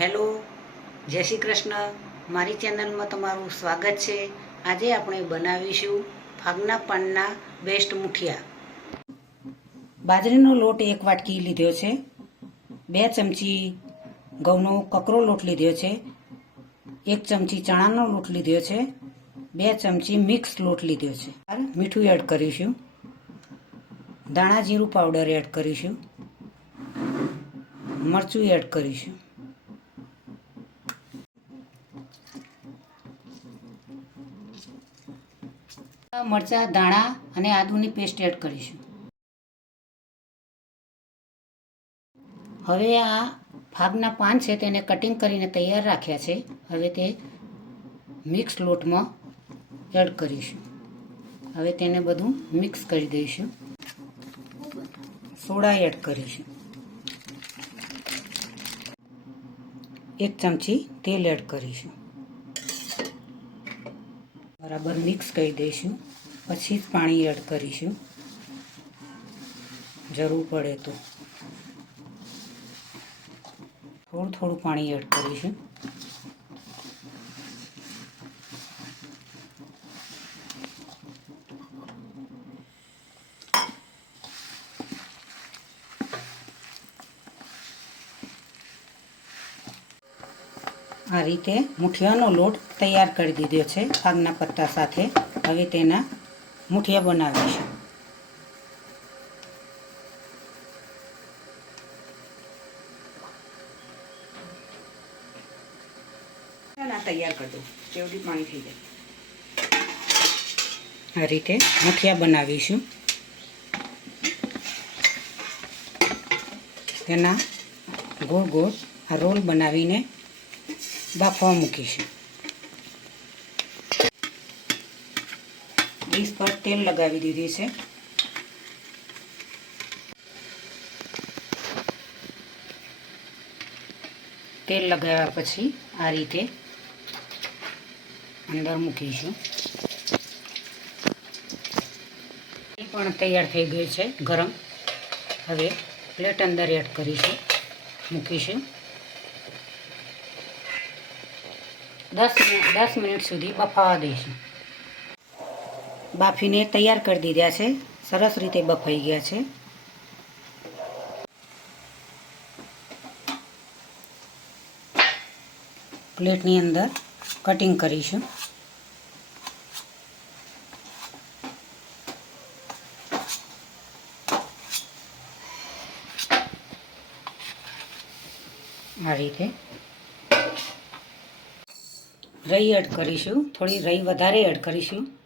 Hello, જય શ્રી કૃષ્ણ. મારી ચેનલમાં તમારું સ્વાગત છે. આજે આપણે બનાવીશું ફાગના પાનના બેસ્ટ મુઠિયા. બાજરીનો લોટ એક વાટકી લીધો છે. બે ચમચી ઘઉંનો કકરો લોટ લીધો છે. એક ચમચી ચણાનો લોટ લીધો છે. બે ચમચી મિક્સ લોટ લીધો છે. મીઠું એડ કરીશું. દાણા જીરું પાવડર એડ કરીશું. મરચું એડ કરીશું. મરચાં, ધાણા અને આદુની પેસ્ટ એડ કરીશું. હવે આ ફાગના પાન છે તેને કટિંગ કરીને તૈયાર રાખ્યા છે. હવે તે મિક્સ લોટમાં એડ કરીશું. હવે તેને બધું મિક્સ કરી દઈશું. સોડા એડ કરીશું. એક ચમચી તેલ એડ કરીશું. બરાબર મિક્સ કરી દઈશું. પછી જ પાણી એડ કરીશું. જરૂર પડે તો. થોડું થોડું પાણી એડ કરીશું. આ રીતે મુઠિયાનો લોટ તૈયાર કરી દીધો છે ફાગના પત્તા સાથે. હવે તેના મુઠિયા બનાવીશું. તૈયાર કરી દો ચેવડી પાણી થઈ જાય. આ રીતે મુઠિયા બનાવીશું. તેના ગોળ ગોળ આ રોલ બનાવીને બાફવા મૂકીશું. ડીશ પર તેલ લગાવી દીધી છે. તેલ લગાવ્યા પછી આ રીતે અંદર મૂકીશું. પણ તૈયાર થઈ ગઈ છે ગરમ. હવે પ્લેટ અંદર એડ કરીશું. મૂકીશું. દસ દસ મિનિટ સુધી બફાવા દઈશું. બાફીને તૈયાર કરી દીધા છે. સરસ રીતે બફાઈ ગયા છે. પ્લેટની અંદર કટિંગ કરીશું. આ રીતે રઈ એડ કરીશું, થોડી રઈ વધારે એડ કરીશું.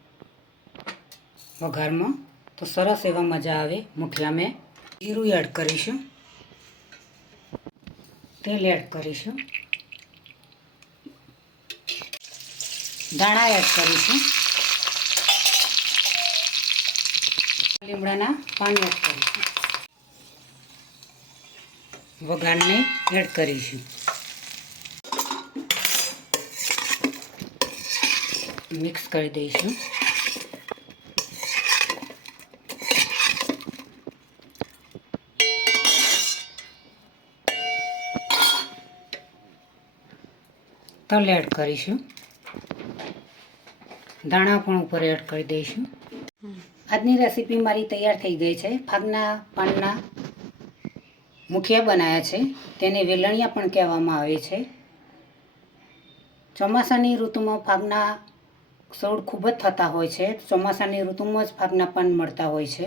વઘારમાં. તો સરસ એવા મજા આવે મુઠિયામાં જીરું એડ કરીશું. તેલ એડ કરીશું. ધાણા એડ કરીશું. લીમડાના પાન એડ કરીશું. વઘારને એડ કરીશું. મિક્સ કરી દઈશું. તલ એડ કરીશું. દાણા પણ ઉપર એડ કરી દઈશું. આજની રેસીપી મારી તૈયાર થઈ ગઈ છે. ફાગના પાનના મુખિયા બનાવ્યા છે. તેને વેલણિયા પણ કહેવામાં આવે છે. ચોમાસાની ઋતુમાં ફાગના સૌળ ખૂબ જ થતા હોય છે. ચોમાસાની ઋતુમાં જ ફાગના પાન મળતા હોય છે.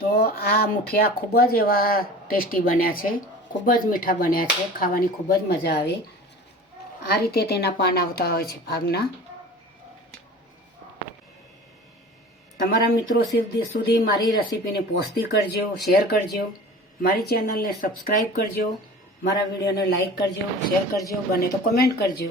તો આ મુઠિયા ખૂબ જ એવા ટેસ્ટી બન્યા છે. ખૂબ જ મીઠા બન્યા છે. ખાવાની ખૂબ જ મજા આવે. આ રીતે તેના પાન આવતા હોય છે ફાગના તમારા મિત્રો સુધી મારી રેસીપીને પહોંચતી કરજો, શેર કરજો. મારી ચેનલને સબસ્ક્રાઈબ કરજો. મારા વિડીયોને લાઈક કરજો, શેર કરજો. બને તો કમેન્ટ કરજો.